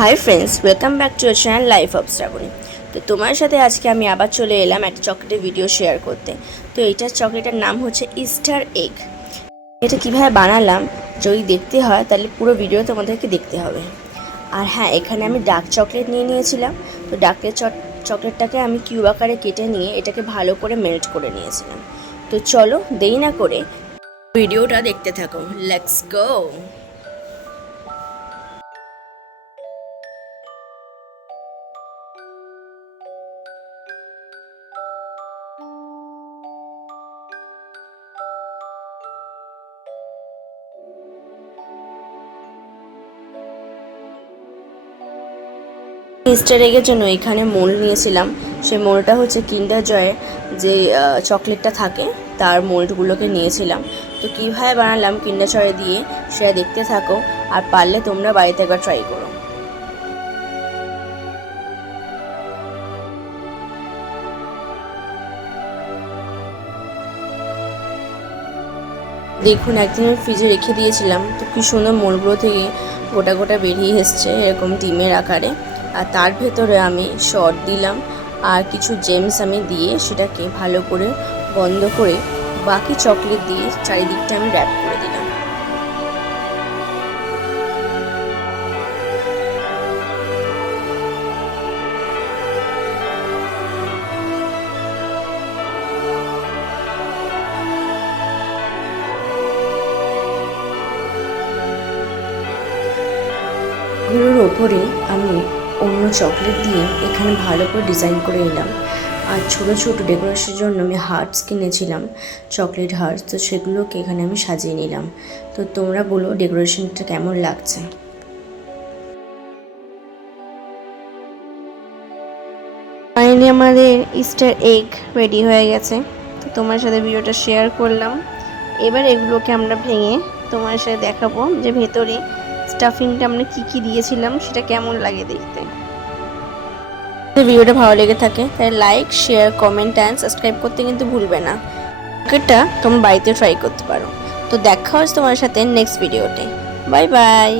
High friends, welcome back to your channel life of Shrabani. তো তোমার সাথে আজকে আমি আবার চলে এলাম একটা চকলেটের ভিডিও শেয়ার করতে। তো এইটার চকলেটের নাম হচ্ছে ইস্টার এগ। এটা কীভাবে বানালাম যদি দেখতে হয় তাহলে পুরো ভিডিও তোমাদেরকে দেখতে হবে। আর হ্যাঁ, এখানে আমি ডার্ক চকলেট নিয়ে নিয়েছিলাম। তো ডার্কের চকলেটটাকে আমি কিউব আকারে কেটে নিয়ে এটাকে ভালো করে মেল্ট করে নিয়েছিলাম। তো চলো দেরি না করে ভিডিওটা দেখতে থাকো, লেটস গো। ইস্টার এগের জন্য এখানে মোল্ড নিয়েছিলাম। সেই মোল্ডটা হচ্ছে কিন্ডার জয়ের যে চকলেটটা থাকে তার মোল্ডগুলোকে নিয়েছিলাম। তো কীভাবে বানালাম কিন্ডার জয় দিয়ে সেটা দেখতে থাকো, আর পারলে তোমরা বাড়িতে একবার ট্রাই করো। দেখুন, একদিন আমি ফ্রিজে রেখে দিয়েছিলাম, তো কি সুন্দর মোলগুলো থেকে গোটা গোটা বেরিয়ে এসছে এরকম ডিমের আকারে। আর তার ভেতরে আমি শর্ট দিলাম আর কিছু জেমস আমি দিয়ে সেটাকে ভালো করে বন্ধ করে বাকি চকলেট দিয়ে চারিদিকটা আমি র্যাপ করে দিলাম। এগুলোর ওপরে আমি অন্য চকলেট দিয়ে এখানে ভালো করে ডিজাইন করে নিলাম। আর ছোটো ছোটো ডেকোরেশনের জন্য আমি হার্টস কিনেছিলাম, চকলেট হার্টস, তো সেগুলোকে এখানে আমি সাজিয়ে নিলাম। তো তোমরা বলো ডেকোরেশনটা কেমন লাগছে। ফাইনালি আমাদের ইস্টার এগ রেডি হয়ে গেছে। তো তোমার সাথে ভিডিওটা শেয়ার করলাম। এবার এগুলোকে আমরা ভেঙে তোমার সাথে দেখাবো যে ভেতরে স্টাফিংটা আমরা কী দিয়েছিলাম সেটা কেমন লাগে দেখতে। ভিডিওটা ভালো লেগে থাকে তাই like, share, comment and subscribe করতে কিন্তু ভুলবে না। চকলেটটা তোমরা বাড়িতে ট্রাই করতে পারো। তো দেখা হচ্ছে তোমার সাথে নেক্সট ভিডিওতে। Bye bye.